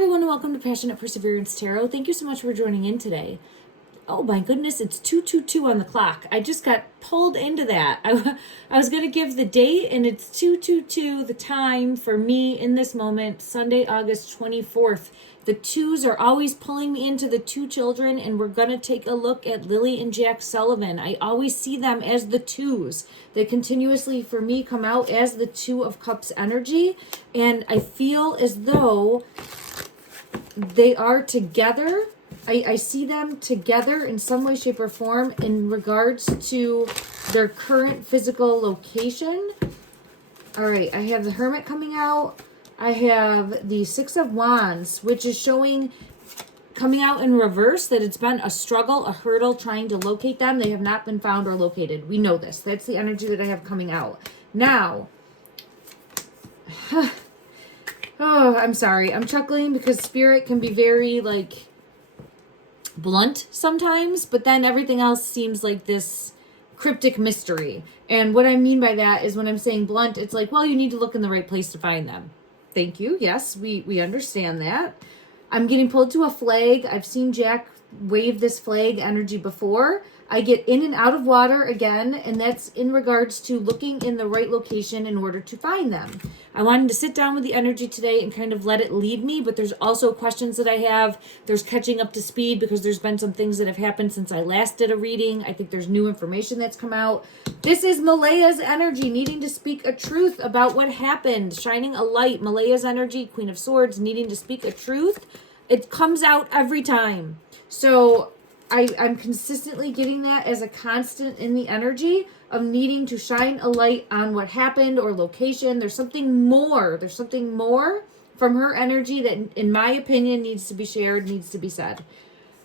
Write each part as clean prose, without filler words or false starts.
everyone, and welcome to Passionate Perseverance Tarot. Thank you so much for joining in today. Oh my goodness, it's 2:22 on the clock. I just got pulled into that. I was going to give the date, and it's 2:22, the time for me in this moment, Sunday, August 24th. The twos are always pulling me into the two children, and we're going to take a look at Lilly and Jack Sullivan. I always see them as the twos. They continuously, for me, come out as the Two of Cups energy, and I feel as though they are together. I see them together in some way, shape, or form in regards to their current physical location. All right, I have the Hermit coming out. I have the Six of Wands, which is showing, coming out in reverse, that it's been a struggle, a hurdle trying to locate them. They have not been found or located. We know this. That's the energy that I have coming out. Now, oh, I'm sorry. I'm chuckling because Spirit can be very, blunt sometimes, but then everything else seems like this cryptic mystery. And what I mean by that is when I'm saying blunt, it's like, well, you need to look in the right place to find them. Thank you. Yes, we understand that. I'm getting pulled to a flag. I've seen Jack wave this flag energy before. I get in and out of water again, and that's in regards to looking in the right location in order to find them. I wanted to sit down with the energy today and kind of let it lead me, but there's also questions that I have. There's catching up to speed because there's been some things that have happened since I last did a reading. I think there's new information that's come out. This is Malaya's energy, needing to speak a truth about what happened, shining a light. Malaya's energy, Queen of Swords, needing to speak a truth. It comes out every time. So I'm consistently getting that as a constant in the energy of needing to shine a light on what happened or location. There's something more. There's something more from her energy that, in my opinion, needs to be shared, needs to be said.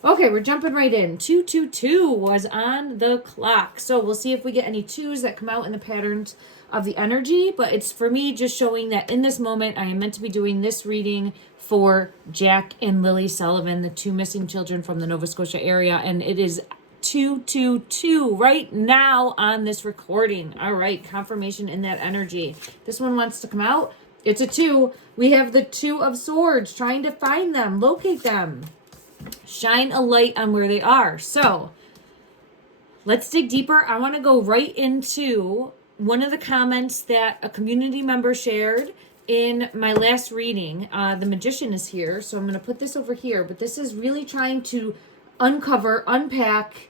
Okay, we're jumping right in. 222 was on the clock. So we'll see if we get any twos that come out in the patterns of the energy. But it's, for me, just showing that in this moment, I am meant to be doing this reading for Jack and Lilly Sullivan, the two missing children from the Nova Scotia area. And it is 222 right now on this recording. All right, confirmation in that energy. This one wants to come out. It's a 2. We have the Two of Swords, trying to find them, locate them, shine a light on where they are. So let's dig deeper. I want to go right into one of the comments that a community member shared in my last reading. The Magician is here, so I'm going to put this over here, but this is really trying to uncover, unpack,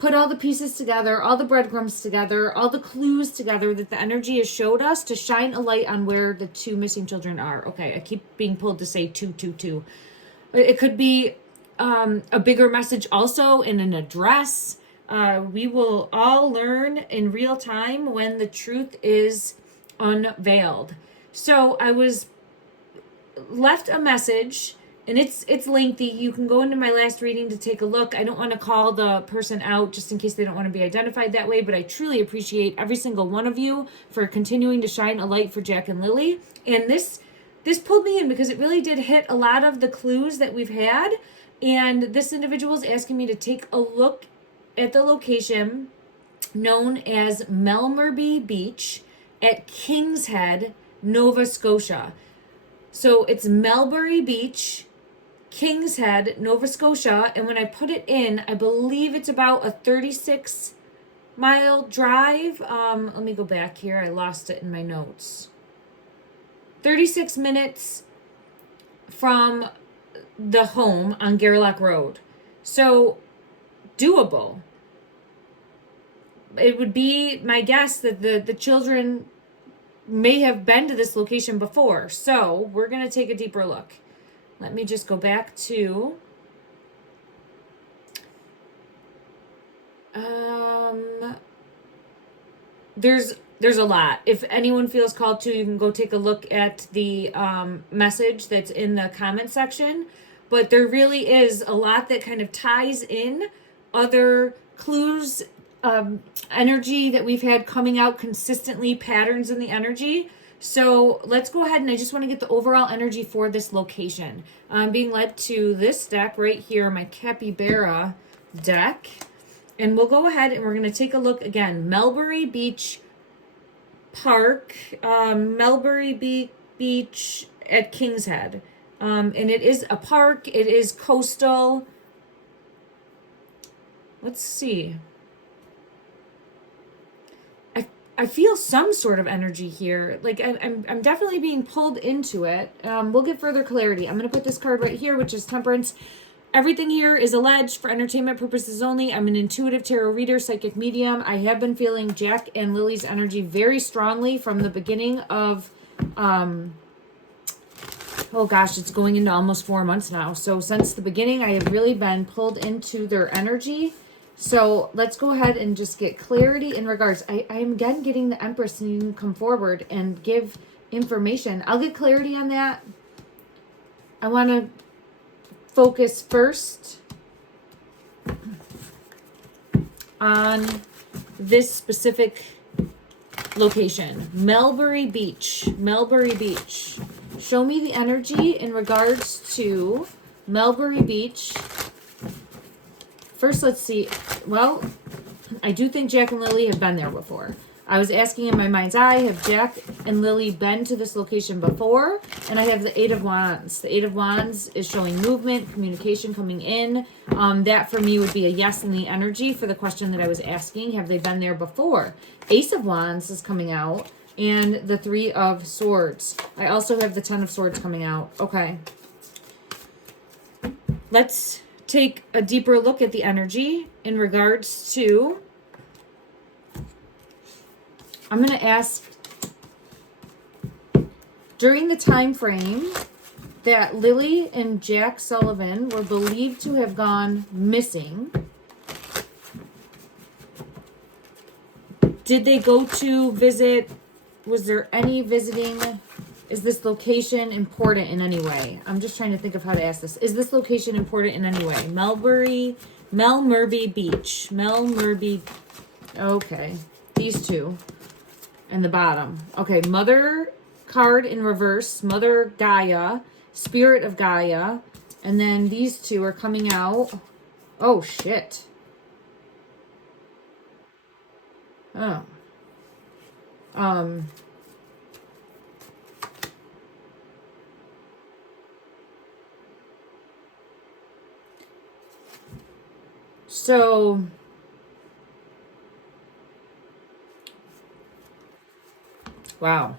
put all the pieces together, all the breadcrumbs together, all the clues together that the energy has showed us to shine a light on where the two missing children are. Okay, I keep being pulled to say 222. It could be a bigger message also in an address. We will all learn in real time when the truth is unveiled. So I was left a message, and it's lengthy. You can go into my last reading to take a look. I don't want to call the person out just in case they don't want to be identified that way, but I truly appreciate every single one of you for continuing to shine a light for Jack and Lilly. And this pulled me in because it really did hit a lot of the clues that we've had. And this individual is asking me to take a look at the location known as Melmerby Beach at King's Head, Nova Scotia. So it's Melmerby Beach, King's Head, Nova Scotia. And when I put it in, I believe it's about a 36-mile drive. Let me go back here. I lost it in my notes. 36 minutes from the home on Garlock Road. So doable. It would be my guess that the children may have been to this location before. So we're going to take a deeper look. Let me just go back to there's a lot. If anyone feels called to, you can go take a look at the message that's in the comment section. But there really is a lot that kind of ties in other clues, energy that we've had coming out consistently, patterns in the energy. So let's go ahead, and I just want to get the overall energy for this location. I'm being led to this deck right here, my Capybara deck. And we'll go ahead and we're going to take a look again. Melmerby Beach Park, Melmerby Beach at King's Head. And it is a park. It is coastal. Let's see. I feel some sort of energy here. Like I'm definitely being pulled into it. We'll get further clarity. I'm going to put this card right here, which is Temperance. Everything here is alleged for entertainment purposes only. I'm an intuitive tarot reader, psychic medium. I have been feeling Jack and Lily's energy very strongly from the beginning of, oh gosh, it's going into almost 4 months now. So since the beginning, I have really been pulled into their energy. So let's go ahead and just get clarity in regards. I am again getting the Empress needing to come forward and give information. I'll get clarity on that. I want to focus first on this specific location. Melmerby Beach. Melmerby Beach. Show me the energy in regards to Melmerby Beach. First, let's see. Well, I do think Jack and Lily have been there before. I was asking in my mind's eye, have Jack and Lily been to this location before? And I have the Eight of Wands. The Eight of Wands is showing movement, communication coming in. That for me would be a yes in the energy for the question that I was asking. Have they been there before? Ace of Wands is coming out. And the Three of Swords. I also have the Ten of Swords coming out. Okay. Let's take a deeper look at the energy in regards to, I'm going to ask, during the time frame that Lily and Jack Sullivan were believed to have gone missing, did they go to visit? Was there any visiting? Is this location important in any way? I'm just trying to think of how to ask this. Is this location important in any way? Melmerby Beach. Melmerby. Okay. These two. And the bottom. Okay. Mother card in reverse. Mother Gaia. Spirit of Gaia. And then these two are coming out. Oh, shit. Oh. So, wow.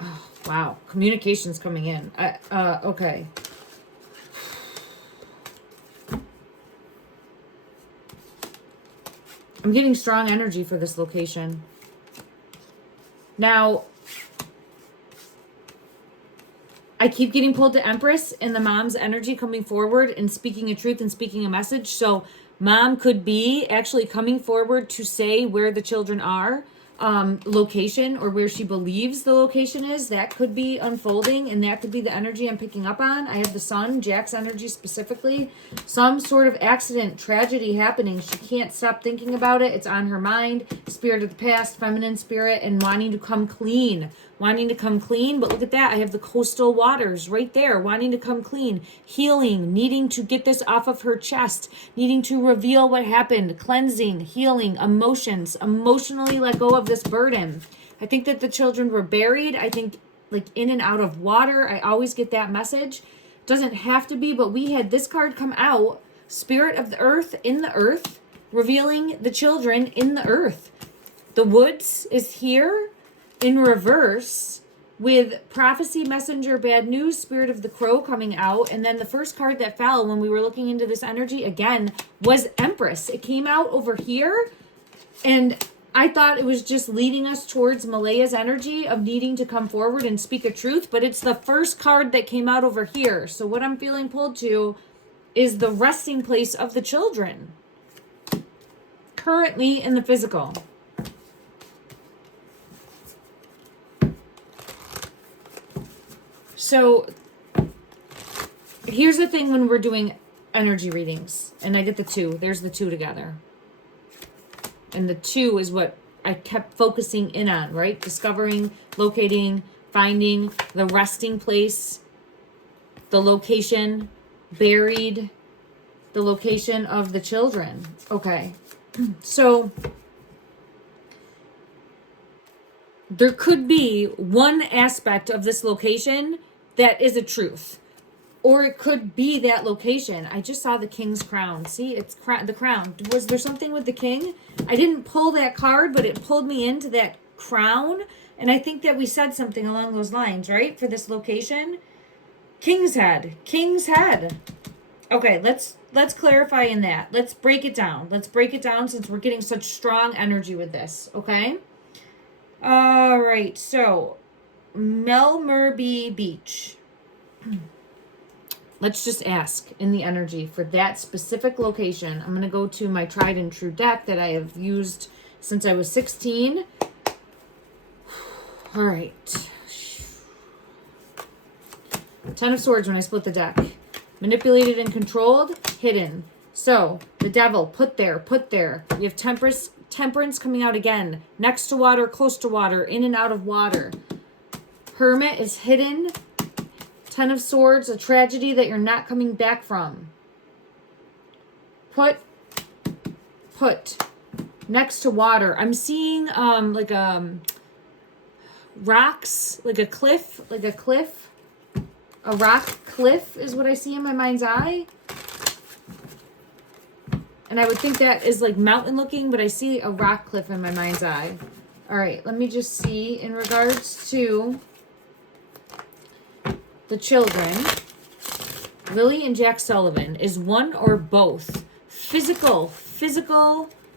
Oh, wow. Communication's coming in. Okay. I'm getting strong energy for this location. Now, I keep getting pulled to Empress and the mom's energy coming forward and speaking a truth and speaking a message. So mom could be actually coming forward to say where the children are, location, or where she believes the location is. That could be unfolding, and that could be the energy I'm picking up on. I have the Sun, Jack's energy specifically. Some sort of accident, tragedy happening. She can't stop thinking about it. It's on her mind. Spirit of the past, feminine spirit, and wanting to come clean. Wanting to come clean, but look at that. I have the coastal waters right there. Wanting to come clean. Healing. Needing to get this off of her chest. Needing to reveal what happened. Cleansing. Healing. Emotions. Emotionally let go of this burden. I think that the children were buried. I think like in and out of water. I always get that message. Doesn't have to be, but we had this card come out. Spirit of the earth in the earth. Revealing the children in the earth. The woods is here. In reverse, with prophecy, messenger, bad news, spirit of the crow coming out. And then the first card that fell when we were looking into this energy again was Empress. It came out over here. And I thought it was just leading us towards Malaya's energy of needing to come forward and speak a truth. But it's the first card that came out over here. So what I'm feeling pulled to is the resting place of the children. Currently in the physical. So here's the thing when we're doing energy readings, and I get the two. There's the two together. And the two is what I kept focusing in on, right? Discovering, locating, finding the resting place, the location, buried, the location of the children. Okay. So there could be one aspect of this location that is a truth. Or it could be that location. I just saw the king's crown. See, it's the crown. Was there something with the king? I didn't pull that card, but it pulled me into that crown. And I think that we said something along those lines, right? For this location. King's head. King's head. Okay, let's clarify in that. Let's break it down. Let's break it down since we're getting such strong energy with this, okay? All right, so Melmerby Beach. Let's just ask in the energy for that specific location. I'm going to go to my tried and true deck that I have used since I was 16. All right. 10 of Swords when I split the deck. Manipulated and controlled, hidden. So, the devil, put there, put there. We have temperance coming out again. Next to water, close to water, in and out of water. Hermit is hidden. 10 of Swords, a tragedy that you're not coming back from. Put. Next to water. I'm seeing rocks, like a cliff. A rock cliff is what I see in my mind's eye. And I would think that is like mountain looking, but I see a rock cliff in my mind's eye. All right, let me just see in regards to the children. Lilly and Jack Sullivan, is one or both physical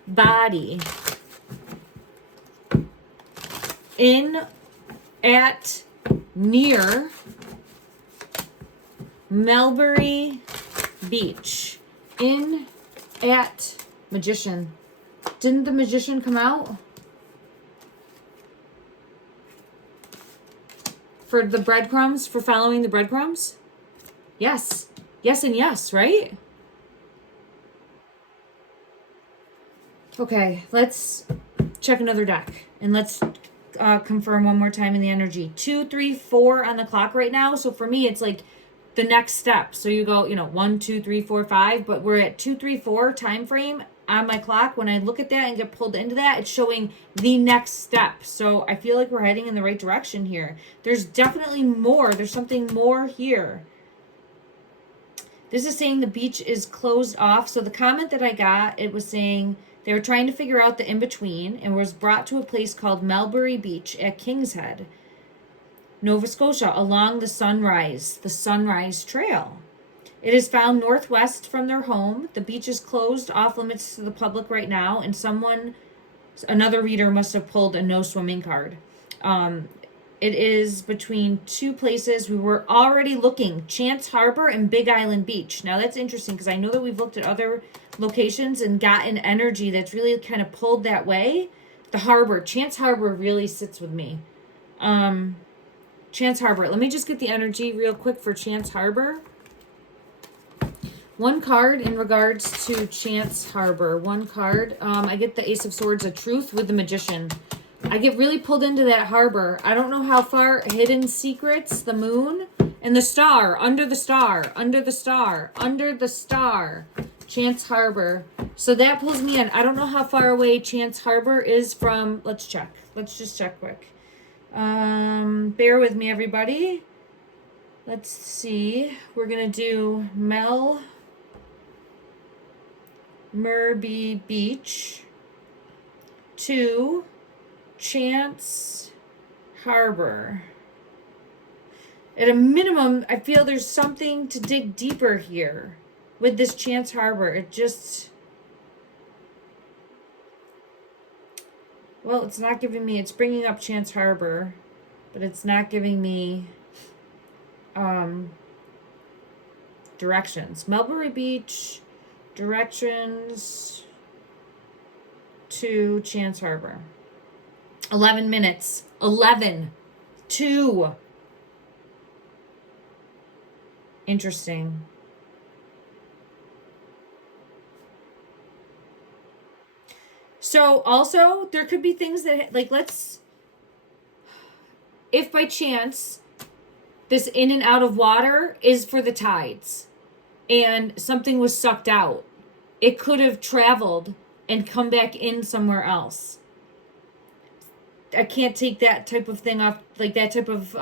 body in, at, near Melmerby Beach, in, at, magician. Didn't the magician come out? For the breadcrumbs, for following the breadcrumbs? Yes. Yes and yes, right? Okay, let's check another deck. And let's confirm one more time in the energy. 2, 3, 4 on the clock right now. So for me, it's like the next step. So you go, 1, 2, 3, 4, 5. But we're at 2, 3, 4 time frame on my clock. When I look at that and get pulled into that, it's showing the next step. So I feel like we're heading in the right direction here. There's definitely more. There's something more here. This is saying the beach is closed off. So the comment that I got, it was saying they were trying to figure out the in-between and was brought to a place called Melmerby Beach at King's Head, Nova Scotia, along the Sunrise Trail. It is found northwest from their home. The beach is closed off limits to the public right now, and another reader must have pulled a no swimming card. It is between two places. We were already looking, Chance Harbor and Big Island Beach. Now that's interesting because I know that we've looked at other locations and gotten energy that's really kind of pulled that way. The harbor, Chance Harbor really sits with me. Chance Harbor. Let me just get the energy real quick for Chance Harbor. One card in regards to Chance Harbor. One card. I get the Ace of Swords, a truth with the Magician. I get really pulled into that harbor. I don't know how far. Hidden secrets, the moon, and the star. Under the star. Under the star. Under the star. Chance Harbor. So that pulls me in. I don't know how far away Chance Harbor is from. Let's check. Let's just check quick. Bear with me, everybody. Let's see. We're going to do Melmerby Beach to Chance Harbor. At a minimum, I feel there's something to dig deeper here with this Chance Harbor. It just... Well, it's not giving me... It's bringing up Chance Harbor, but it's not giving me directions. Melmerby Beach, directions to Chance Harbor. 11 minutes. 11. 2. Interesting. So also there could be things that if by chance this in and out of water is for the tides and something was sucked out, it could have traveled and come back in somewhere else. I can't take that type of thing off, like that type of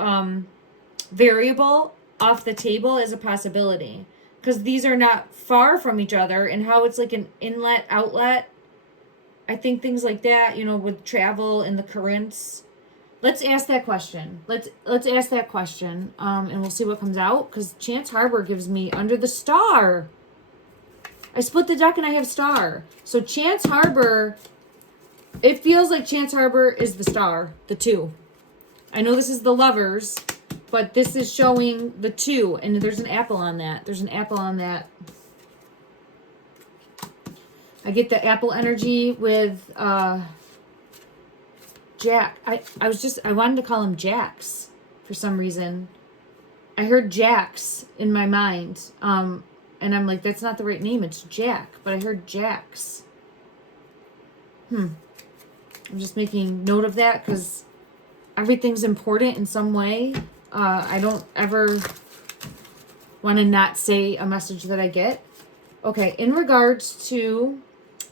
variable off the table as a possibility, because these are not far from each other, and how it's like an inlet outlet. I think things like that, you know, with travel and the currents. Let's ask that question. Let's ask that question, and we'll see what comes out, because Chance Harbor gives me under the star. I split the deck and I have star. So Chance Harbor, it feels like Chance Harbor is the star, the 2. I know this is the lovers, but this is showing the 2, and there's an apple on that. There's an apple on that. I get the apple energy with Jack. I wanted to call him Jax for some reason. I heard Jax in my mind. And I'm like, that's not the right name. It's Jack. But I heard Jax. I'm just making note of that because everything's important in some way. I don't ever want to not say a message that I get. Okay, in regards to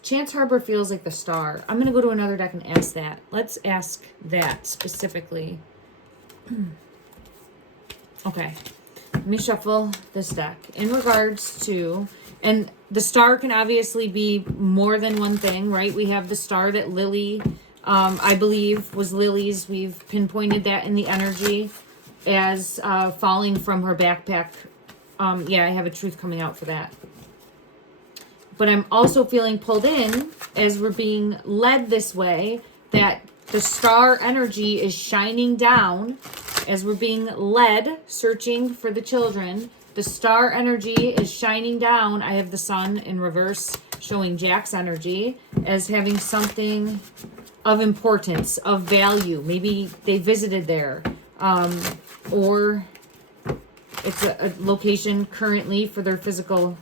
Chance Harbor feels like the star. I'm going to go to another deck and ask that. Let's ask that specifically. Okay, let me shuffle this deck. In regards to, and the star can obviously be more than one thing, right? We have the star that Lilly, I believe, was Lily's. We've pinpointed that in the energy as falling from her backpack. Yeah, I have a truth coming out for that. But I'm also feeling pulled in as we're being led this way, that the star energy is shining down as we're being led, searching for the children. The star energy is shining down. I have the sun in reverse showing Jack's energy as having something of importance, of value. Maybe they visited there, or it's a location currently for their physical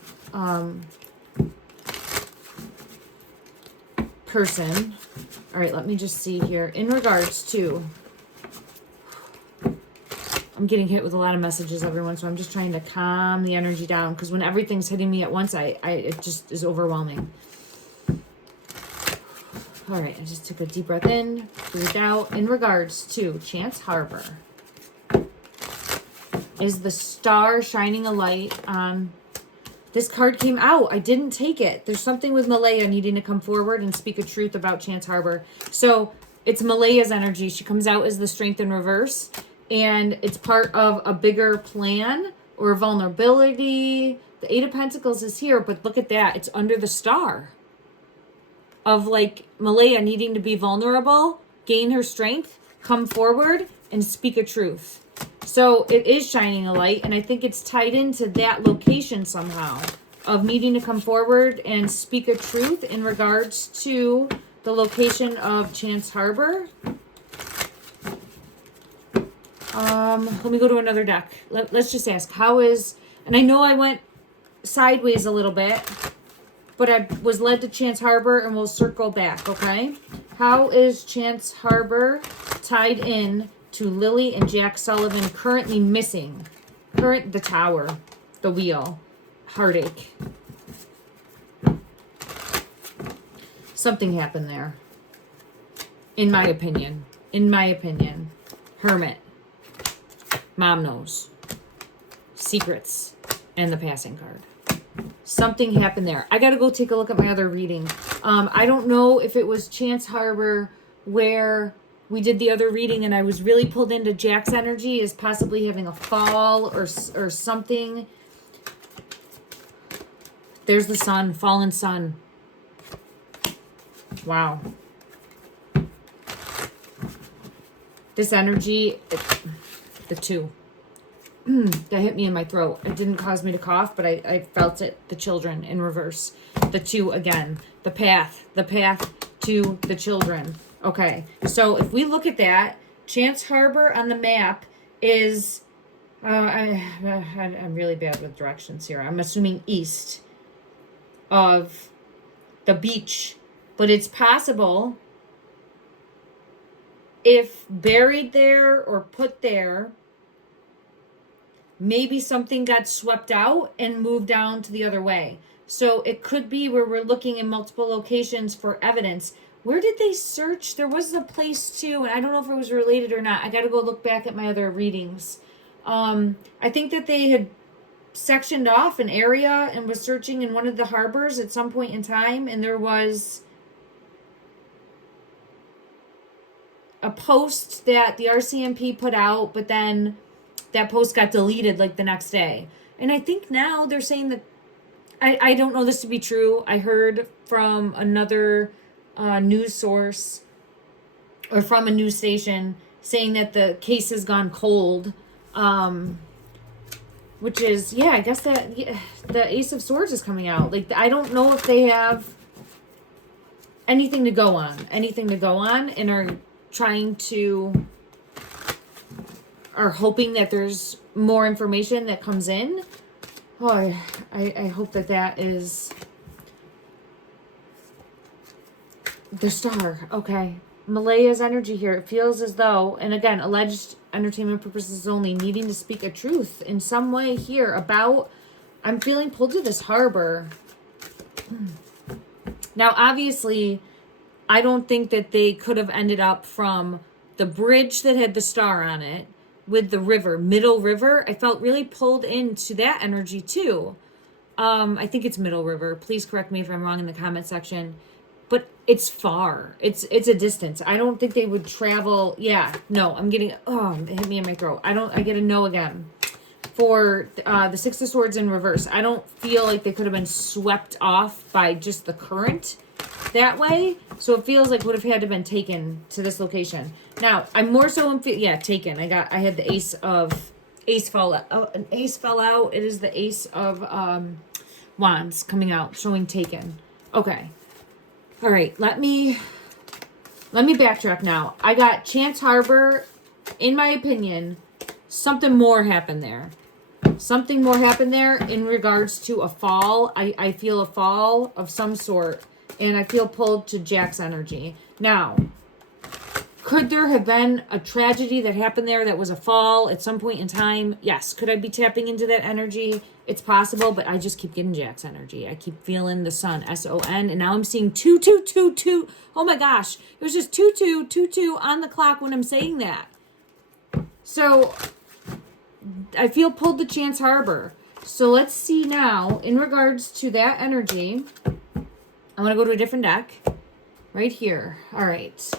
person. All right, let me just see here. In regards to, I'm getting hit with a lot of messages, everyone, so I'm just trying to calm the energy down, because when everything's hitting me at once, it just is overwhelming. All right, I just took a deep breath in, breathed out. In regards to Chance Harbor, is the star shining a light on... This card came out. I didn't take it. There's something with Malaya needing to come forward and speak a truth about Chance Harbor. So it's Malaya's energy. She comes out as the strength in reverse. And it's part of a bigger plan or vulnerability. The Eight of Pentacles is here, but look at that. It's under the star. Of like Malaya needing to be vulnerable, gain her strength, come forward, and speak a truth. So it is shining a light, and I think it's tied into that location somehow of needing to come forward and speak a truth in regards to the location of Chance Harbor. Let me go to another deck. Let's just ask, how is, and I know I went sideways a little bit, but I was led to Chance Harbor, and we'll circle back, okay? How is Chance Harbor tied in to Lilly and Jack Sullivan currently missing? The tower, the wheel, heartache. Something happened there. In my opinion. Hermit. Mom knows. Secrets. And the passing card. Something happened there. I gotta go take a look at my other reading. I don't know if it was Chance Harbor where we did the other reading and I was really pulled into Jack's energy as possibly having a fall or something. There's the sun, fallen sun. Wow. This energy, the 2. That hit me in my throat. It didn't cause me to cough, but I felt it. The children in reverse. The 2 again. The path to the children. Okay, so if we look at that, Chance Harbor on the map is, I'm really bad with directions here. I'm assuming east of the beach, but it's possible if buried there or put there, maybe something got swept out and moved down to the other way. So it could be where we're looking in multiple locations for evidence. Where did they search? There was a place too, and I don't know if it was related or not. I got to go look back at my other readings. I think that they had sectioned off an area and was searching in one of the harbors at some point in time, and there was a post that the RCMP put out, but then that post got deleted like the next day. And I think now they're saying that, I don't know this to be true. I heard from another news source or from a news station saying that the case has gone cold, which is, yeah, I guess that the Ace of Swords is coming out. Like, I don't know if they have anything to go on, and are trying to, are hoping that there's more information that comes in. Oh, I hope that is the star. Okay. Malaya's energy here. It feels as though, and again, alleged entertainment purposes only, needing to speak a truth in some way here about, I'm feeling pulled to this harbor. Now, obviously, I don't think that they could have ended up from the bridge that had the star on it with the river, Middle River. I felt really pulled into that energy too. I think it's Middle River. Please correct me if I'm wrong in the comment section. But it's far. It's a distance. I don't think they would travel. Yeah, no, I'm getting, it hit me in my throat. I get a no again. For the Six of Swords in reverse, I don't feel like they could have been swept off by just the current that way. So it feels like would have had to been taken to this location. Now, I'm more so taken. I had the ace fell out. Oh, an ace fell out. It is the Ace of Wands coming out, showing taken. Okay. All right, let me backtrack now. I got Chance Harbor. In my opinion, something more happened there. Something more happened there in regards to a fall. I feel a fall of some sort, and I feel pulled to Jack's energy. Now, could there have been a tragedy that happened there that was a fall at some point in time? Yes. Could I be tapping into that energy? It's possible, but I just keep getting Jack's energy. I keep feeling the sun, S-O-N, and now I'm seeing 2222. Oh my gosh. It was just 2222 on the clock when I'm saying that. So I feel pulled to Chance Harbor. So let's see now, in regards to that energy, I'm going to go to a different deck right here. All right.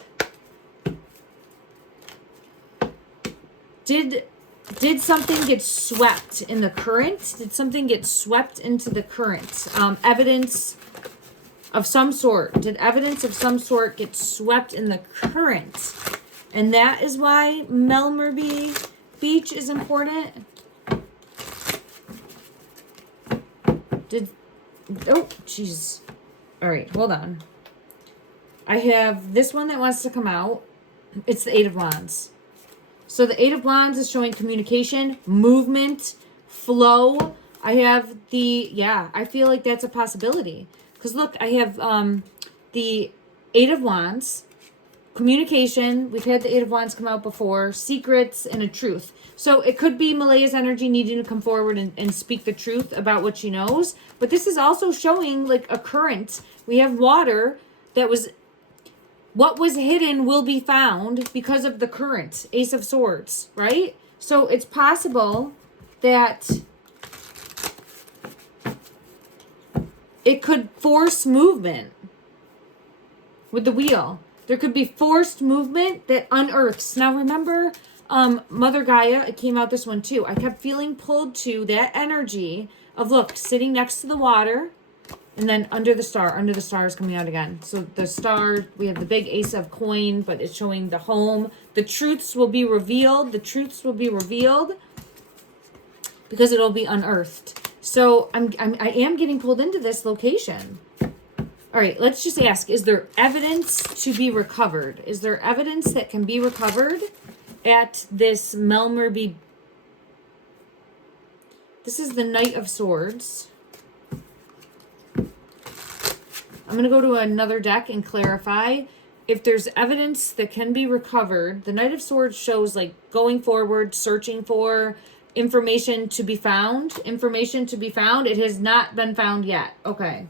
Did something get swept in the current? Did something get swept into the current? Evidence of some sort. Did evidence of some sort get swept in the current? And that is why Melmerby Beach is important. Oh, jeez. All right, hold on. I have this one that wants to come out. It's the Eight of Wands. So the Eight of Wands is showing communication, movement, flow. I have I feel like that's a possibility. Because look, I have the Eight of Wands, communication. We've had the Eight of Wands come out before, secrets, and a truth. So it could be Malaya's energy needing to come forward and speak the truth about what she knows. But this is also showing like a current. We have water that was... What was hidden will be found because of the current, Ace of Swords, right? So it's possible that it could force movement with the wheel. There could be forced movement that unearths. Now remember, Mother Gaia, it came out this one too. I kept feeling pulled to that energy of, look, sitting next to the water. And then under the star is coming out again. So the star, we have the big Ace of Coin, but it's showing the home. The truths will be revealed. Because it'll be unearthed. So I am getting pulled into this location. All right, let's just ask, is there evidence to be recovered? Is there evidence that can be recovered at this Melmerby? This is the Knight of Swords. I'm going to go to another deck and clarify if there's evidence that can be recovered. The Knight of Swords shows like going forward, searching for information to be found. It has not been found yet. Okay.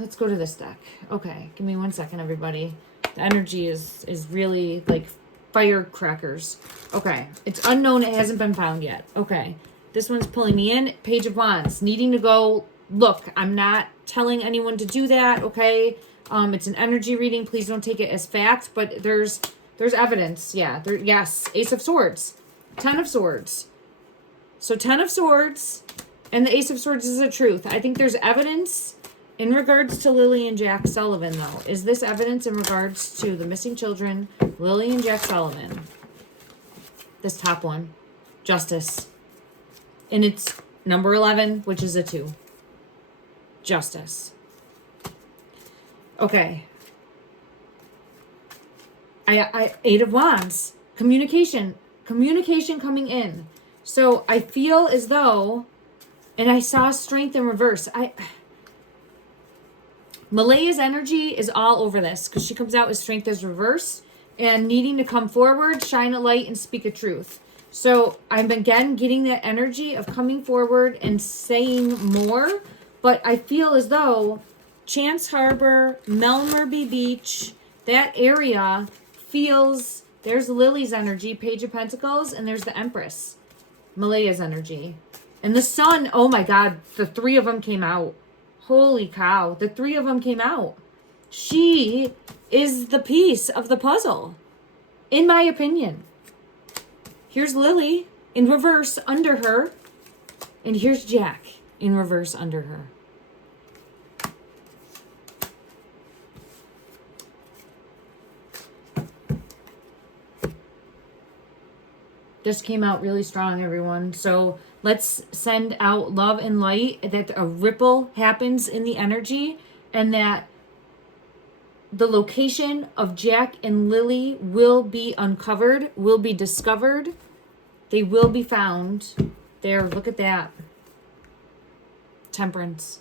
let's go to this deck. Okay, give me 1 second, everybody. The energy is really like firecrackers. Okay, it's unknown. It hasn't been found yet. Okay, this one's pulling me in. Page of Wands, needing to go look. I'm not telling anyone to do that. Okay, it's an energy reading. Please don't take it as fact, but there's evidence. Yeah, yes. Ace of Swords, 10 of Swords. So 10 of Swords and the Ace of Swords is the truth. I think there's evidence in regards to Lilly and Jack Sullivan, though. Is this evidence in regards to the missing children, Lilly and Jack Sullivan? This top one, Justice. And it's number 11, which is a 2. Justice. Okay. I 8 of Wands. Communication coming in. So I feel as though, and I saw strength in reverse. Malaya's energy is all over this because she comes out with strength as reverse and needing to come forward, shine a light, and speak a truth. So I'm again getting that energy of coming forward and saying more, but I feel as though Chance Harbor, Melmerby Beach, that area feels, there's Lily's energy, Page of Pentacles, and there's the Empress, Malaya's energy. And the Sun, oh my God, the 3 of them came out. Holy cow, the 3 of them came out. She is the piece of the puzzle, in my opinion. Here's Lilly in reverse under her, and here's Jack in reverse under her. This came out really strong, everyone. So let's send out love and light, that a ripple happens in the energy, and that the location of Jack and Lilly will be uncovered, will be discovered. They will be found. There, look at that. Temperance.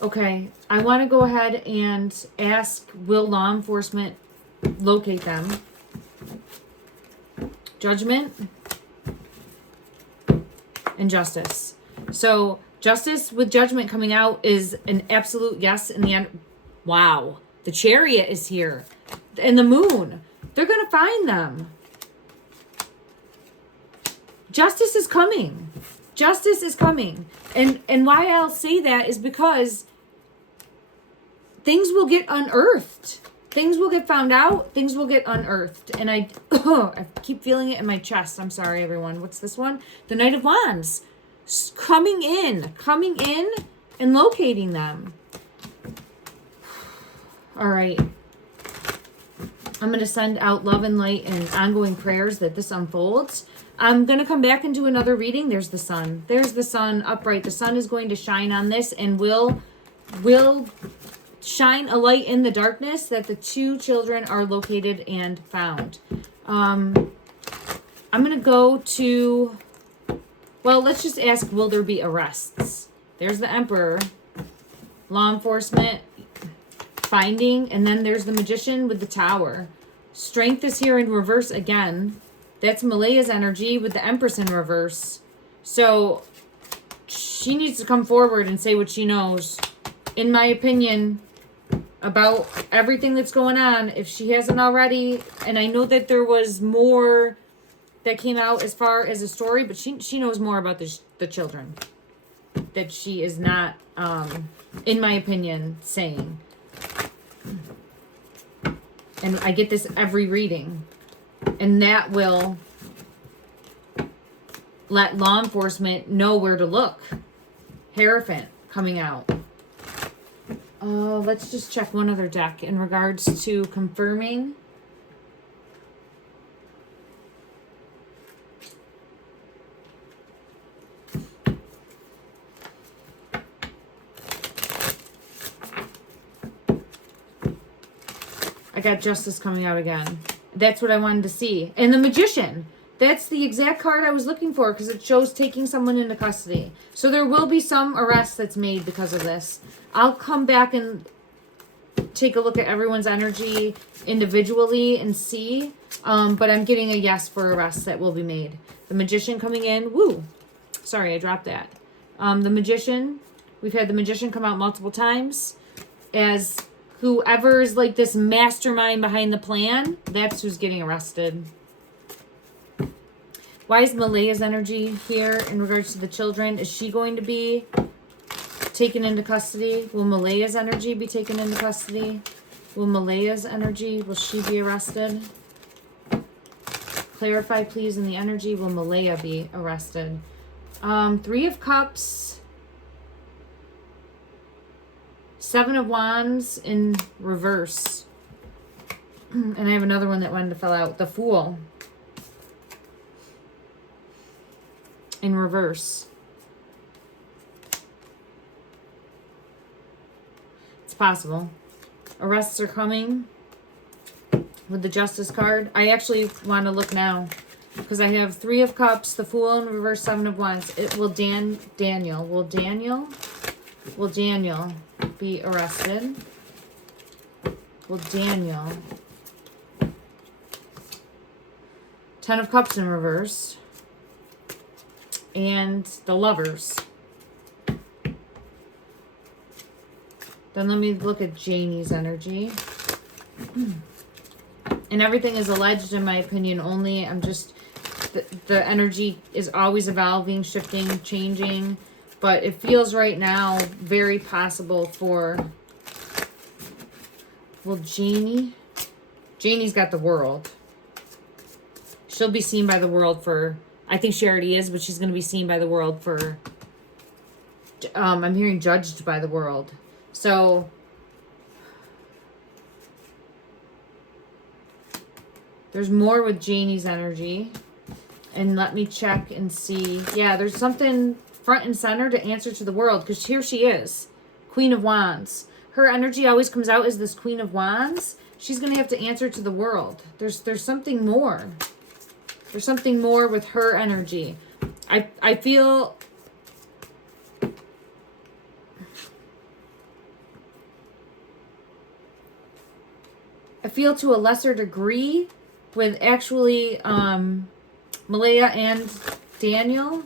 Okay, I want to go ahead and ask, will law enforcement locate them? Judgment and Justice. So Justice with Judgment coming out is an absolute yes in the end. Wow. The Chariot is here. And the Moon. They're going to find them. Justice is coming. Justice is coming. And why I'll say that is because things will get unearthed. Things will get found out. Things will get unearthed. And I keep feeling it in my chest. I'm sorry, everyone. What's this one? The Knight of Wands. Coming in and locating them. All right. I'm going to send out love and light and ongoing prayers that this unfolds. I'm going to come back and do another reading. There's the sun. There's the sun upright. The sun is going to shine on this and will shine a light in the darkness that the 2 children are located and found. I'm going to go to, well, let's just ask, will there be arrests? There's the Emperor, law enforcement, finding, and then there's the Magician with the Tower. Strength is here in reverse again. That's Malaya's energy with the Empress in reverse. So she needs to come forward and say what she knows. In my opinion, about everything that's going on, if she hasn't already. And I know that there was more that came out as far as a story, but she knows more about the children that she is not, in my opinion, saying. And I get this every reading, and that will let law enforcement know where to look. Hierophant coming out. Let's just check one other deck in regards to confirming. I got Justice coming out again. That's what I wanted to see. And the Magician. That's the exact card I was looking for because it shows taking someone into custody. So there will be some arrest that's made because of this. I'll come back and take a look at everyone's energy individually and see. But I'm getting a yes for arrests that will be made. The Magician coming in. Woo. Sorry, I dropped that. The Magician We've had the Magician come out multiple times as whoever's like this mastermind behind the plan. That's who's getting arrested. Why is Malaya's energy here in regards to the children? Is she going to be taken into custody? Will Malaya's energy be taken into custody? Will Malaya's energy, will she be arrested? Clarify, please, in the energy. Will Malaya be arrested? 3 of Cups. 7 of Wands in reverse. And I have another one that wanted to fill out. The Fool. In reverse. It's possible. Arrests are coming with the Justice card. I actually want to look now because I have 3 of Cups, the Fool in reverse, 7 of Wands. Will Daniel be arrested? Will Daniel? 10 of Cups in reverse. And the Lovers. Then let me look at Janie's energy. And everything is alleged in my opinion only. I'm just, the energy is always evolving, shifting, changing. But it feels right now very possible for, well, Janie's got the world. She'll be seen by the world for, I think she already is, but she's going to be seen by the world for, I'm hearing judged by the world. So, there's more with Janie's energy. And let me check and see. Yeah, there's something front and center to answer to the world. Because here she is. Queen of Wands. Her energy always comes out as this Queen of Wands. She's going to have to answer to the world. There's something more. There's something more with her energy. I feel... I feel to a lesser degree with actually Malaya and Daniel.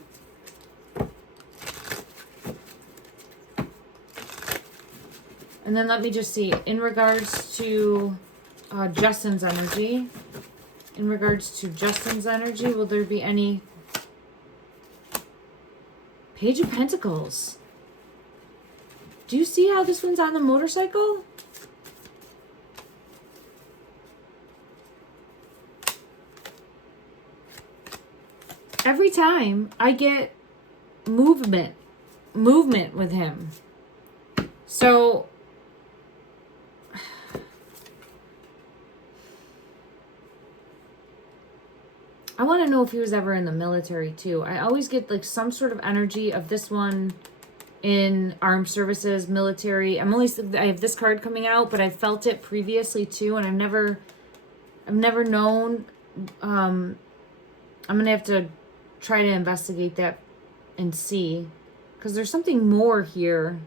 And then let me just see. In regards to Justin's energy. In regards to Justin's energy, will there be any... Page of Pentacles. Do you see how this one's on the motorcycle? Every time I get movement with him. So I want to know if he was ever in the military too. I always get like some sort of energy of this one in armed services, military. I have this card coming out, but I felt it previously too, and I've never known. I'm gonna have to try to investigate that and see, because there's something more here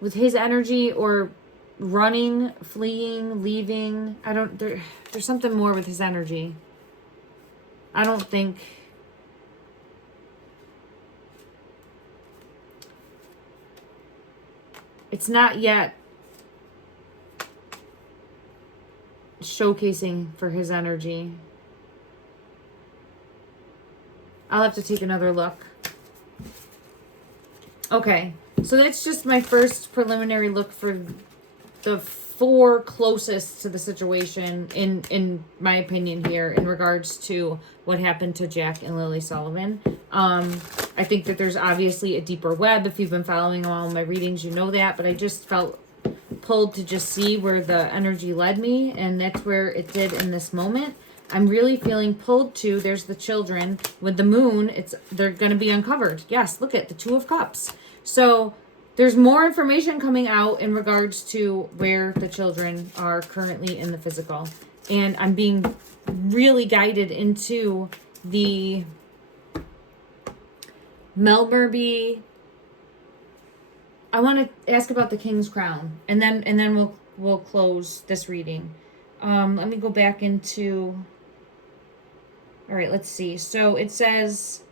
with his energy, or running, fleeing, leaving. There's something more with his energy. I don't think it's not yet showcasing for his energy. I'll have to take another look. Okay, so that's just my first preliminary look for the 4 closest to the situation, in my opinion here, in regards to what happened to Jack and Lily Sullivan. I think that there's obviously a deeper web. If you've been following all my readings, you know that, but I just felt pulled to just see where the energy led me, and that's where it did in this moment. I'm really feeling pulled to, there's the children with the moon. They're going to be uncovered. Yes, look at the 2 of Cups. So there's more information coming out in regards to where the children are currently in the physical. And I'm being really guided into the Melmerby. I want to ask about the King's Crown, and then we'll close this reading. Let me go back into... All right, let's see. So it says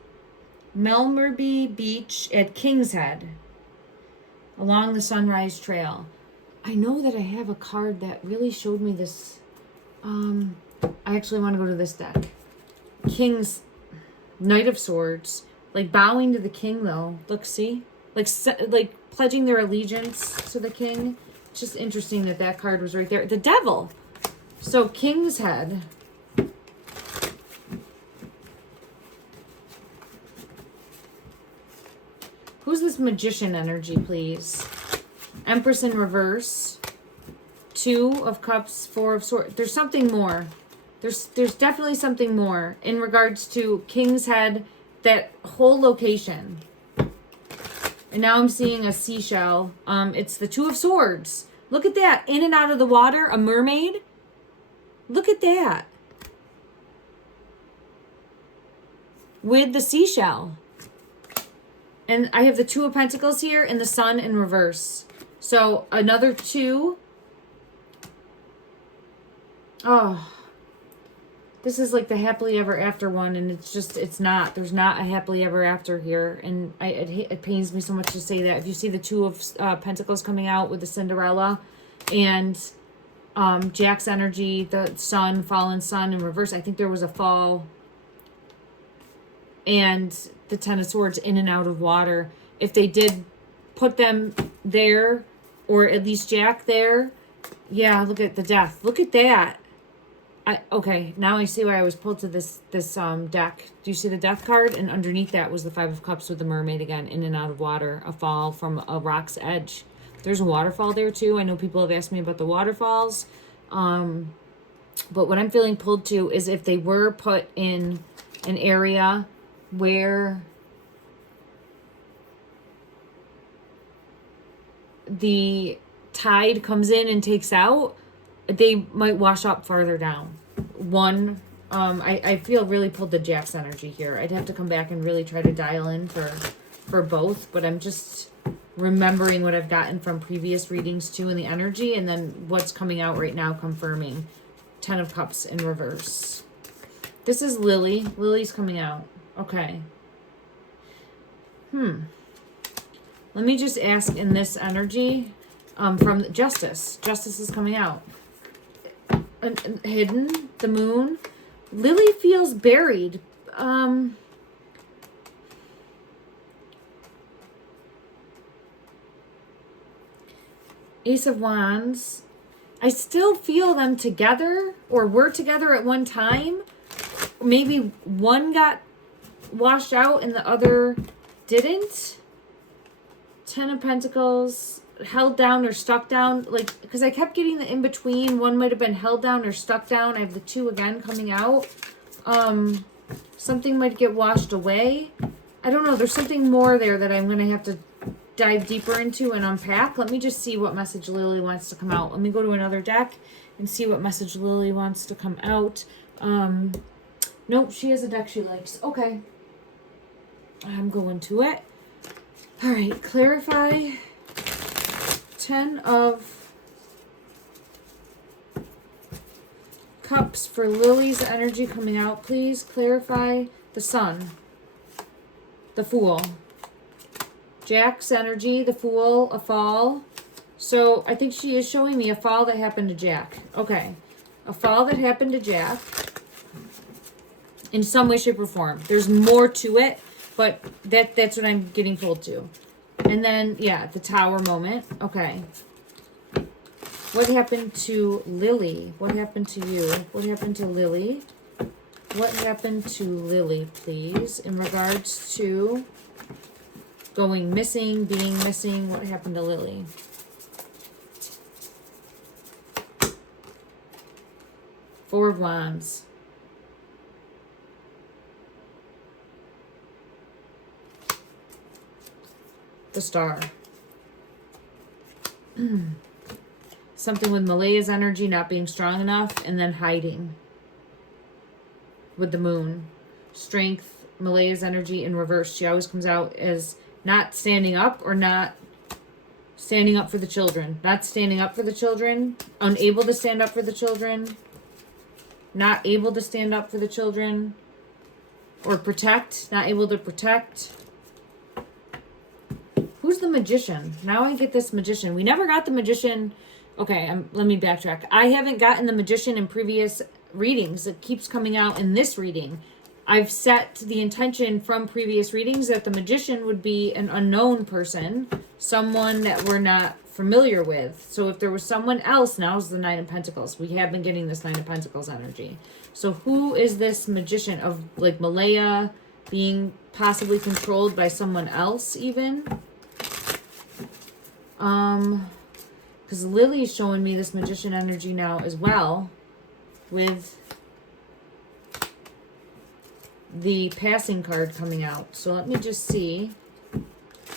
Melmerby Beach at King's Head. along the Sunrise Trail. I know that I have a card that really showed me this. I actually want to go to this deck. King's Knight of Swords, like bowing to the king though. Look, see, like pledging their allegiance to the king. It's just interesting that that card was right there. The Devil. So King's head. Who's this Magician energy, please? Empress in reverse. 2 of Cups, 4 of Swords. There's something more. There's definitely something more in regards to King's head, that whole location. And now I'm seeing a seashell. It's the 2 of Swords. Look at that. In and out of the water, a mermaid. Look at that. With the seashell. And I have the 2 of Pentacles here and the Sun in reverse. So another 2. Oh, this is like the happily ever after one, and it's not. There's not a happily ever after here, and it pains me so much to say that. If you see the 2 of Pentacles coming out with the Cinderella, and Jack's energy, the Sun, fallen Sun in reverse. I think there was a fall, and the 10 of Swords in and out of water. If they did put them there, or at least Jack there, yeah. Look at the Death. Look at that. Okay, now I see why I was pulled to this deck. Do you see the Death card? And underneath that was the 5 of Cups with the mermaid again, in and out of water, a fall from a rock's edge. There's a waterfall there too. I know people have asked me about the waterfalls. But what I'm feeling pulled to is if they were put in an area where the tide comes in and takes out, they might wash up farther down. I feel really pulled to Jack's energy here. I'd have to come back and really try to dial in for both, but I'm just remembering what I've gotten from previous readings too, and the energy, and then what's coming out right now confirming. 10 of Cups in reverse. This is Lilly. Lily's coming out. Okay. Let me just ask in this energy from Justice. Justice is coming out. Hidden, the Moon. Lily feels buried. Ace of Wands. I still feel them together, or were together at one time. Maybe one got washed out and the other didn't. 10 of Pentacles, held down or stuck down. Like, because I kept getting the in-between. One might have been held down or stuck down. I have the 2 again coming out. Something might get washed away. I don't know. There's something more there that I'm going to have to dive deeper into and unpack. Let me just see what message Lily wants to come out. Let me go to another deck and see what message Lily wants to come out. Nope, she has a deck she likes. Okay. I'm going to it. All right, clarify. 10 of Cups for Lily's energy coming out, please. Clarify the Sun. The Fool. Jack's energy, the Fool, a fall. So I think she is showing me a fall that happened to Jack. Okay. A fall that happened to Jack in some way, shape, or form. There's more to it, but that's what I'm getting pulled to. And then, yeah, the Tower moment. Okay. What happened to Lily? What happened to you? What happened to Lily? What happened to Lily, please, in regards to going missing, being missing? What happened to Lily? Four of Wands. The Star. Something with Malaya's energy not being strong enough, and then hiding with the Moon. Strength, Malaya's energy in reverse. She always comes out as not standing up, or not standing up for the children. Not standing up for the children. Unable to stand up for the children. Not able to stand up for the children. Or protect. Not able to protect. Who's the magician? Now I get this magician. We never got the magician. Okay, let me backtrack. I haven't gotten the magician in previous readings. It keeps coming out in this reading. I've set the intention from previous readings that the magician would be an unknown person, someone that we're not familiar with. So if there was someone else, now's the Nine of Pentacles. We have been getting this Nine of Pentacles energy. So who is this magician of, like, Malaya being possibly controlled by someone else even? Because Lily is showing me this magician energy now as well with the passing card coming out. So let me just see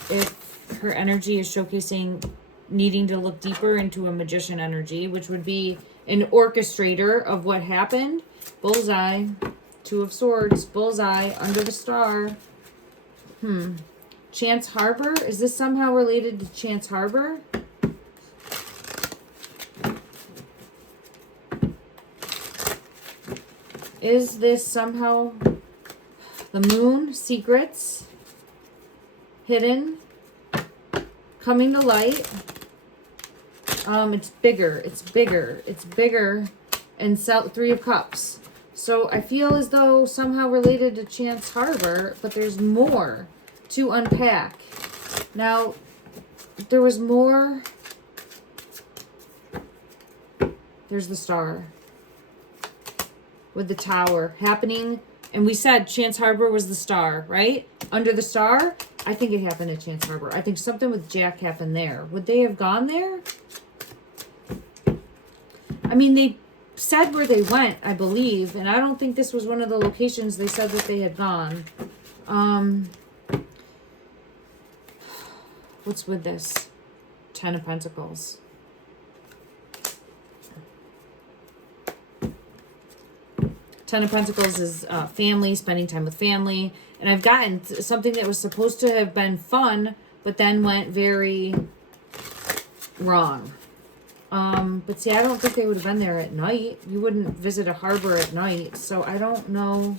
if her energy is showcasing needing to look deeper into a magician energy, which would be an orchestrator of what happened. Bullseye, Two of Swords, bullseye, under the star. Chance Harbor, is this somehow related to Chance Harbor? Is this somehow the Moon, secrets, hidden, coming to light? It's bigger, and Three of Cups. So I feel as though somehow related to Chance Harbor, but there's more to unpack. Now, there was more. There's the star with the tower happening. And we said Chance Harbor was the star, right? Under the star, I think it happened at Chance Harbor. I think something with Jack happened there. Would they have gone there? I mean, they said where they went, I believe. And I don't think this was one of the locations they said that they had gone. What's with this? Ten of Pentacles. Ten of Pentacles is family, spending time with family. And I've gotten something that was supposed to have been fun, but then went very wrong. But see, I don't think they would have been there at night. You wouldn't visit a harbor at night. So I don't know.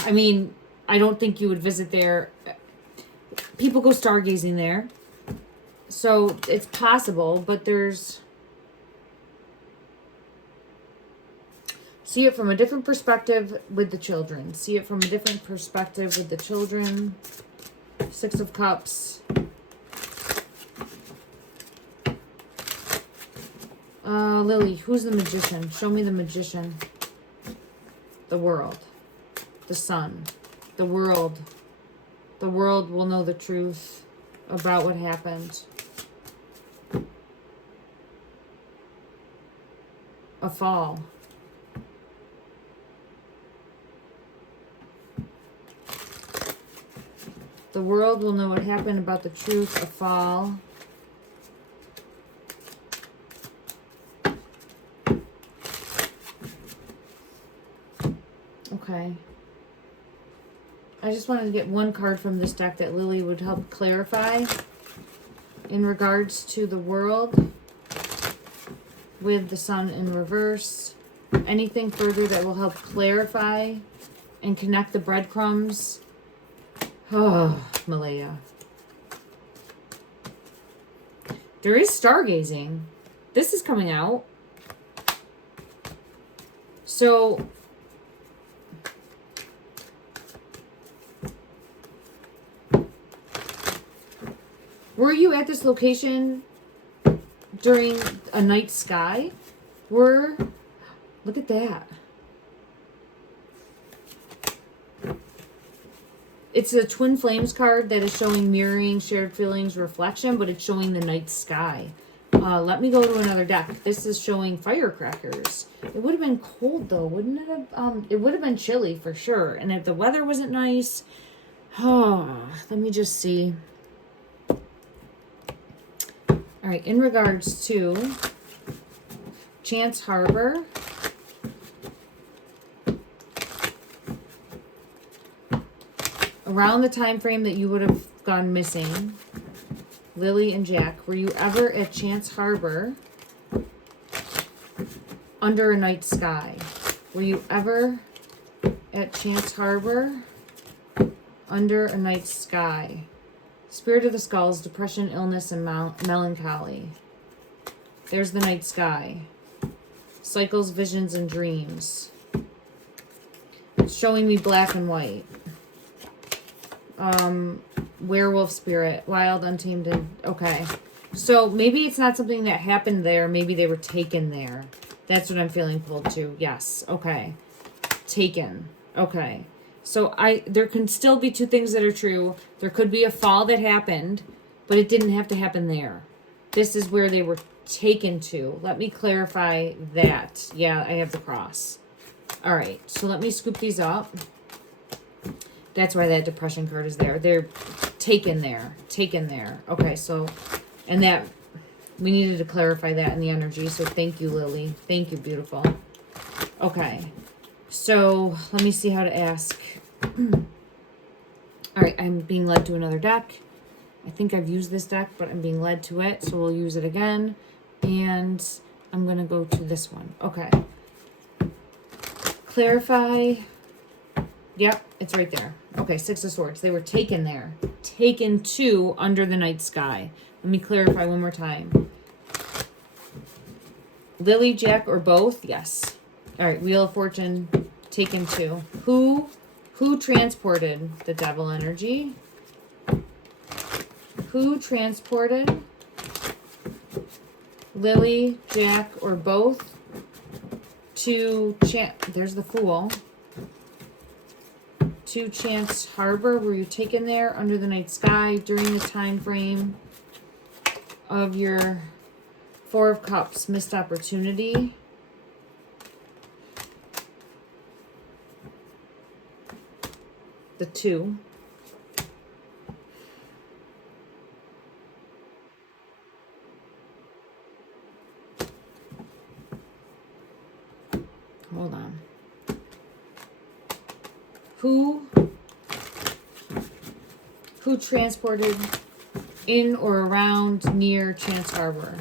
I mean, I don't think you would visit there. People go stargazing there. So it's possible, but there's... See it from a different perspective with the children. See it from a different perspective with the children. Six of Cups. Lily, who's the magician? Show me the magician. The world. The sun. The world. The world will know the truth about what happened. A fall. The world will know what happened about the truth, a fall. Okay. I just wanted to get one card from this deck that Lily would help clarify in regards to the world with the sun in reverse. Anything further that will help clarify and connect the breadcrumbs. Oh, Malaya. There is stargazing. This is coming out. So, were you at this location during a night sky? Look at that. It's a Twin Flames card that is showing mirroring, shared feelings, reflection, but it's showing the night sky. Let me go to another deck. This is showing firecrackers. It would have been cold though, wouldn't it have? It would have been chilly for sure. And if the weather wasn't nice, let me just see. All right, in regards to Chance Harbor. Around the time frame that you would have gone missing, Lily and Jack, were you ever at Chance Harbor under a night sky? Were you ever at Chance Harbor under a night sky? Spirit of the Skulls, depression, illness, and melancholy. There's the night sky. Cycles, visions, and dreams. It's showing me black and white. Werewolf spirit, wild, untamed, and okay. So maybe it's not something that happened there. Maybe they were taken there. That's what I'm feeling pulled to. Yes. Okay. Taken. Okay. So there can still be two things that are true. There could be a fall that happened, but it didn't have to happen there. This is where they were taken to. Let me clarify that. Yeah, I have the cross. All right. So let me scoop these up. That's why that depression card is there. They're taken there. Taken there. Okay, so, and that, we needed to clarify that in the energy. So thank you, Lily. Thank you, beautiful. Okay. So let me see how to ask. All right, I'm being led to another deck. I think I've used this deck, but I'm being led to it. So we'll use it again. And I'm going to go to this one. Okay. Clarify. Yep, it's right there. Okay, Six of Swords. They were taken there. Taken to under the night sky. Let me clarify one more time. Lily, Jack, or both? Yes. All right, Wheel of Fortune, taken to. Who transported the devil energy? Who transported Lily, Jack, or both to there's the Fool. To Chance Harbor. Were you taken there under the night sky during the time frame of your Four of Cups missed opportunity? The 2. Hold on. Who transported in or around near Chance Harbor?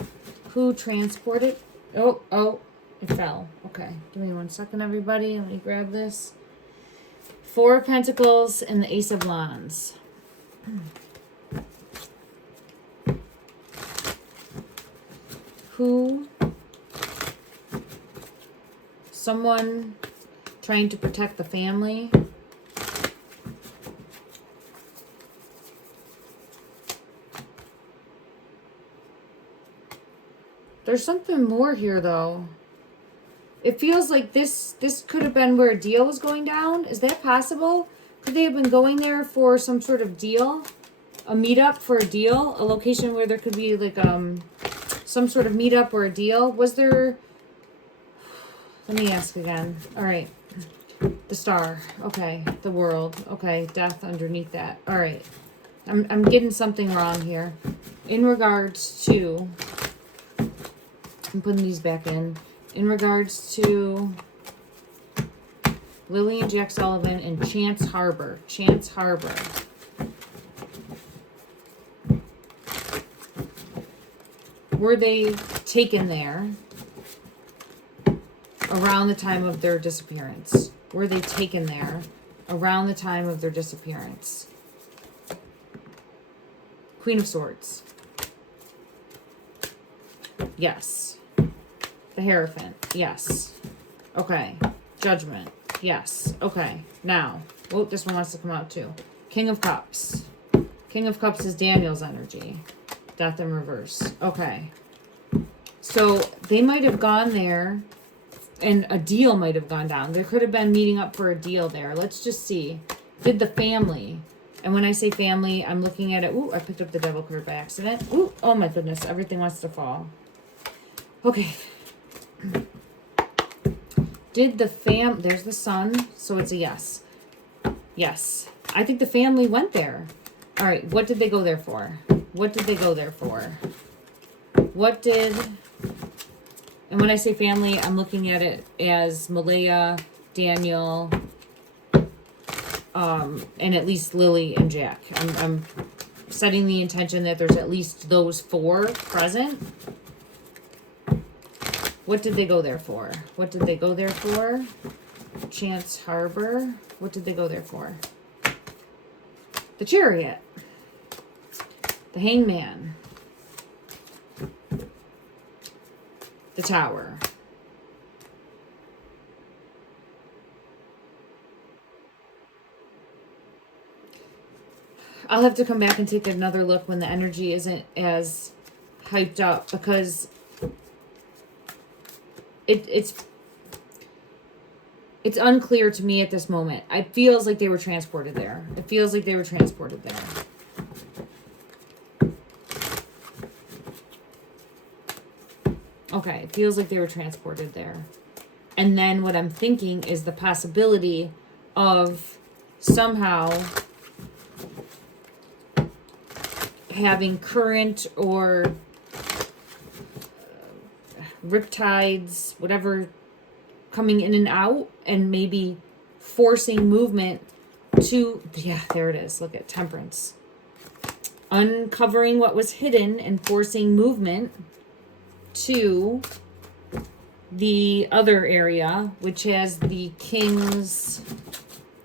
Who transported? Oh, it fell. Okay, give me 1 second, everybody. Let me grab this. 4 of Pentacles and the Ace of Wands. Who? Someone trying to protect the family. There's something more here, though. It feels like this could have been where a deal was going down. Is that possible? Could they have been going there for some sort of deal? A meetup for a deal? A location where there could be like some sort of meetup or a deal? Was there... Let me ask again. All right. The Star. Okay. The World. Okay. Death underneath that. All right. I'm getting something wrong here. In regards to... I'm putting these back in. In regards to Lily and Jack Sullivan and Chance Harbor. Chance Harbor. Were they taken there around the time of their disappearance? Were they taken there around the time of their disappearance? Queen of Swords. Yes. The Hierophant. Yes. Okay. Judgment. Yes. Okay. Now. Oh, this one wants to come out too. King of Cups. King of Cups is Daniel's energy. Death in reverse. Okay. So they might have gone there and a deal might have gone down. There could have been meeting up for a deal there. Let's just see. Did the family... And when I say family, I'm looking at it. Ooh, I picked up the devil card by accident. Ooh, oh my goodness. Everything wants to fall. Okay. Did the there's the Sun, so it's a yes. Yes. I think the family went there. All right, what did they go there for? What did they go there for? What did... And when I say family, I'm looking at it as Malaya, Daniel, and at least Lily and Jack. I'm setting the intention that there's at least those 4 present. What did they go there for? What did they go there for? Chance Harbor. What did they go there for? The Chariot. The Hangman. The Tower. I'll have to come back and take another look when the energy isn't as hyped up, because it's unclear to me at this moment. It feels like they were transported there. It feels like they were transported there. Okay, it feels like they were transported there. And then what I'm thinking is the possibility of somehow having current or riptides, whatever, coming in and out, and maybe forcing movement to, yeah, there it is. Look at Temperance. Uncovering what was hidden and forcing movement to the other area, which has the King's.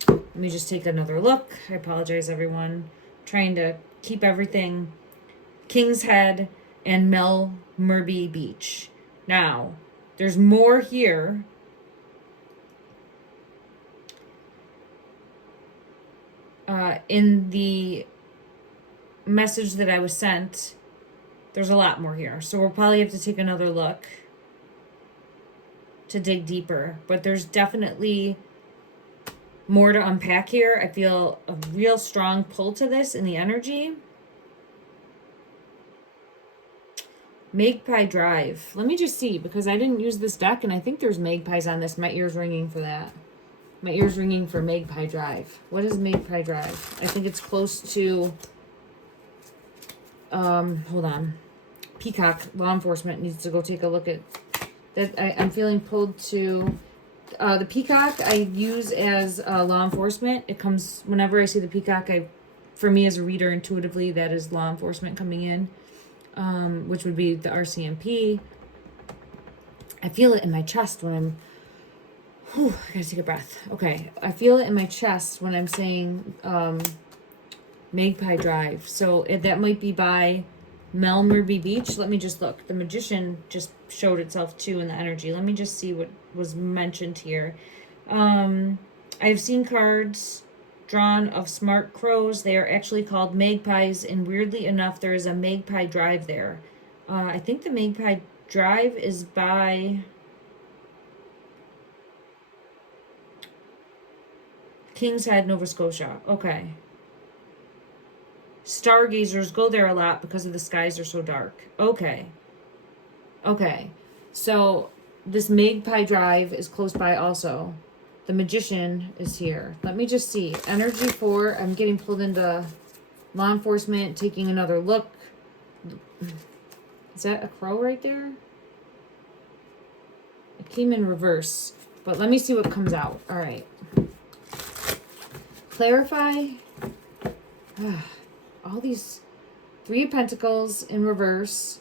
Let me just take another look. I apologize, everyone. Trying to keep everything. King's Head and Melmerby Beach. Now, there's more here. In the message that I was sent, there's a lot more here. So we'll probably have to take another look to dig deeper. But there's definitely more to unpack here. I feel a real strong pull to this in the energy. Magpie Drive. Let me just see, because I didn't use this deck, and I think there's magpies on this. My ear's ringing for that. My ear's ringing for Magpie Drive. What is Magpie Drive? I think it's close to, hold on. Peacock. Law enforcement needs to go take a look at that. I'm feeling pulled to the Peacock. I use as law enforcement. It comes whenever I see the Peacock. For me as a reader, intuitively, that is law enforcement coming in, which would be the RCMP. I feel it in my chest when I'm. I gotta take a breath. Okay, I feel it in my chest when I'm saying Magpie Drive. So that might be by Melmerby Beach. Let me just look. The Magician just showed itself too in the energy. Let me just see what was mentioned here. I've seen cards drawn of smart crows. They are actually called magpies, and weirdly enough, there is a Magpie Drive there. I think the Magpie Drive is by King's Head, Nova Scotia. Okay. Stargazers go there a lot because of the skies are so dark. Okay. Okay. So this Magpie Drive is close by also. The Magician is here. Let me just see. Energy 4. I'm getting pulled into law enforcement, taking another look. Is that a crow right there? It came in reverse. But let me see what comes out. All right. Clarify. All these 3 of Pentacles in reverse.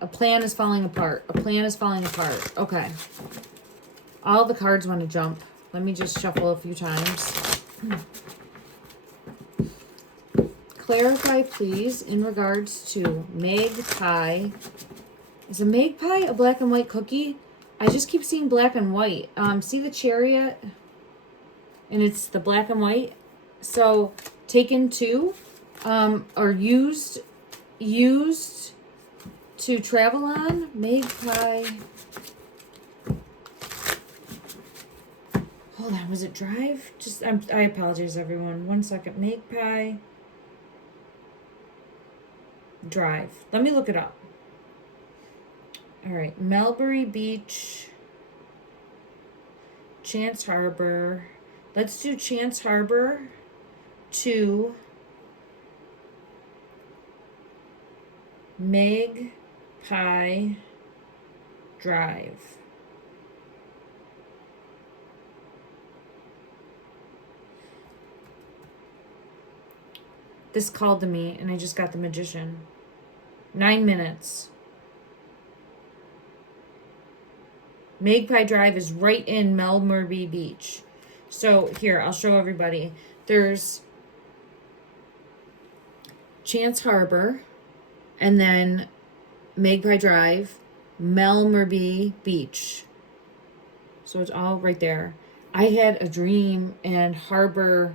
A plan is falling apart. A plan is falling apart. Okay. All the cards want to jump. Let me just shuffle a few times. Clarify, please, in regards to Magpie. Is a magpie a black and white cookie? I just keep seeing black and white. See the Chariot? And it's the black and white. So, taken to, or used to travel on. Magpie. Hold on, was it Drive? I apologize, everyone. 1 second. Magpie Drive. Let me look it up. All right, Melmerby Beach, Chance Harbor. Let's do Chance Harbor to Magpie Drive. This called to me, and I just got the Magician. 9 minutes. Magpie Drive is right in Melmerby Beach. So here, I'll show everybody. There's Chance Harbor. and then Magpie Drive, Melmerby Beach. So it's all right there. I had a dream, and harbor,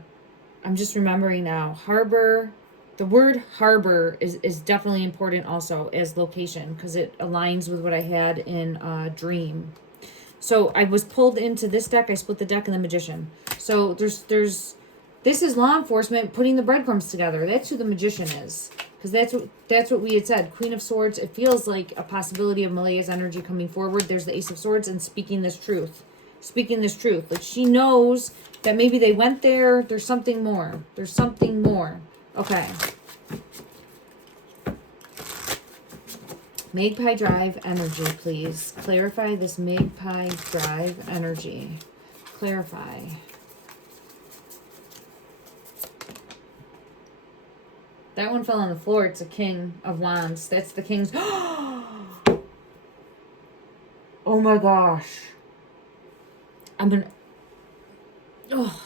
I'm just remembering now, harbor, the word harbor is definitely important also as location, because it aligns with what I had in a dream. So I was pulled into this deck. I split the deck and the magician. So there's this is law enforcement putting the breadcrumbs together. That's who the magician is. Because that's what we had said. Queen of Swords. It feels like a possibility of Malaya's energy coming forward. There's the Ace of Swords and speaking this truth. Speaking this truth. Like she knows that maybe they went there. There's something more. There's something more. Okay. Magpie Drive energy, please. Clarify this Magpie Drive energy. Clarify. That one fell on the floor. It's a King of Wands. That's the King's... Oh my gosh. I'm gonna... Oh.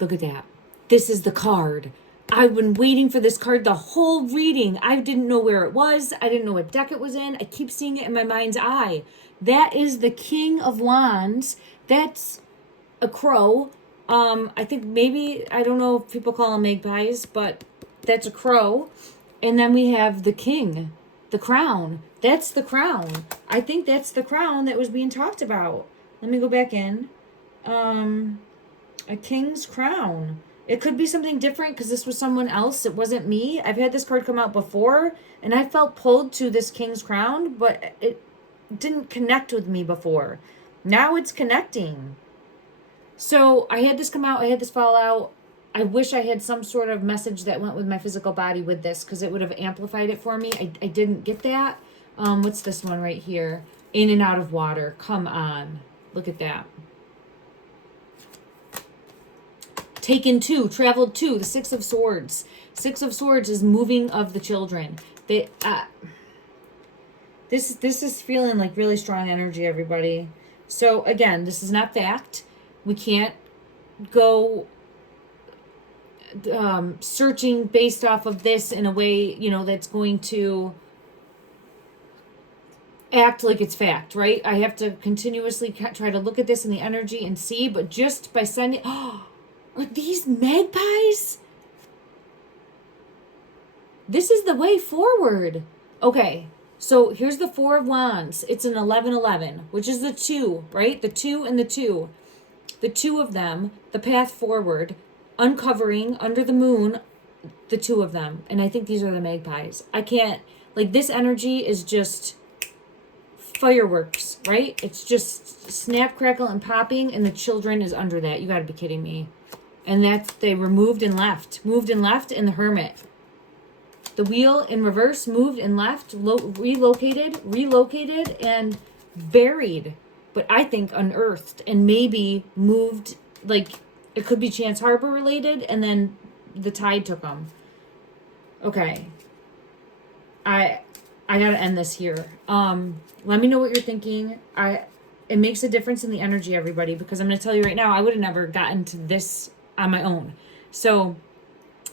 Look at that. This is the card. I've been waiting for this card the whole reading. I didn't know where it was. I didn't know what deck it was in. I keep seeing it in my mind's eye. That is the King of Wands. That's a crow. I think maybe, I don't know if people call them magpies, but that's a crow. And then we have the king, the crown. That's the crown. I think that's the crown that was being talked about. Let me go back in. A king's crown. It could be something different because this was someone else. It wasn't me. I've had this card come out before, and I felt pulled to this king's crown, but it didn't connect with me before. Now it's connecting. So I had this come out. I had this fall out. I wish I had some sort of message that went with my physical body with this because it would have amplified it for me. I didn't get that. What's this one right here? In and out of water. Come on. Look at that. Taken two, traveled two, the Six of Swords. Six of Swords is moving of the children. They, this is feeling like really strong energy, everybody. So again, this is not fact. We can't go searching based off of this in a way, you know, that's going to act like it's fact, right? I have to continuously try to look at this in the energy and see, but just by sending... Oh, are these magpies? This is the way forward. Okay, so here's the Four of Wands. It's an 11-11, which is the two, right? The two and the two. The two of them, the path forward, uncovering under the moon, the two of them. And I think these are the magpies. I can't, like, this energy is just fireworks, right? It's just snap, crackle, and popping, and the children is under that. You gotta be kidding me. And that's, they were moved and left, and the Hermit. The Wheel in reverse, moved and left, relocated, and buried. But I think unearthed and maybe moved, like, it could be Chance Harbor related, and then the tide took them. Okay. I gotta end this here. Let me know what you're thinking. It makes a difference in the energy, everybody, because I'm gonna tell you right now, I would have never gotten to this on my own. So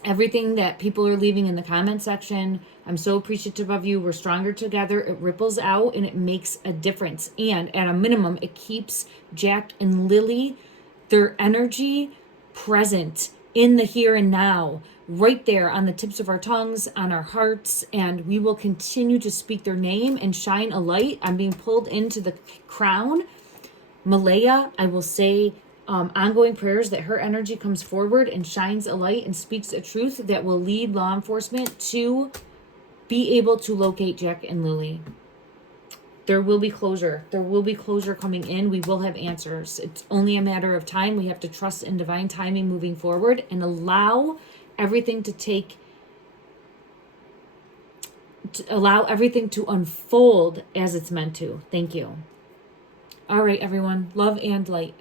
everything that people are leaving in the comment section, I'm so appreciative of you. We're stronger together. It ripples out and it makes a difference. And at a minimum, it keeps Jack and Lilly, their energy present in the here and now, right there on the tips of our tongues, on our hearts, and we will continue to speak their name and shine a light. I'm being pulled into the crown. Malaya, I will say ongoing prayers that her energy comes forward and shines a light and speaks a truth that will lead law enforcement to be able to locate Jack and Lilly. There will be closure. There will be closure coming in. We will have answers. It's only a matter of time. We have to trust in divine timing moving forward and allow everything allow everything to unfold as it's meant to. Thank you. All right, everyone. Love and light.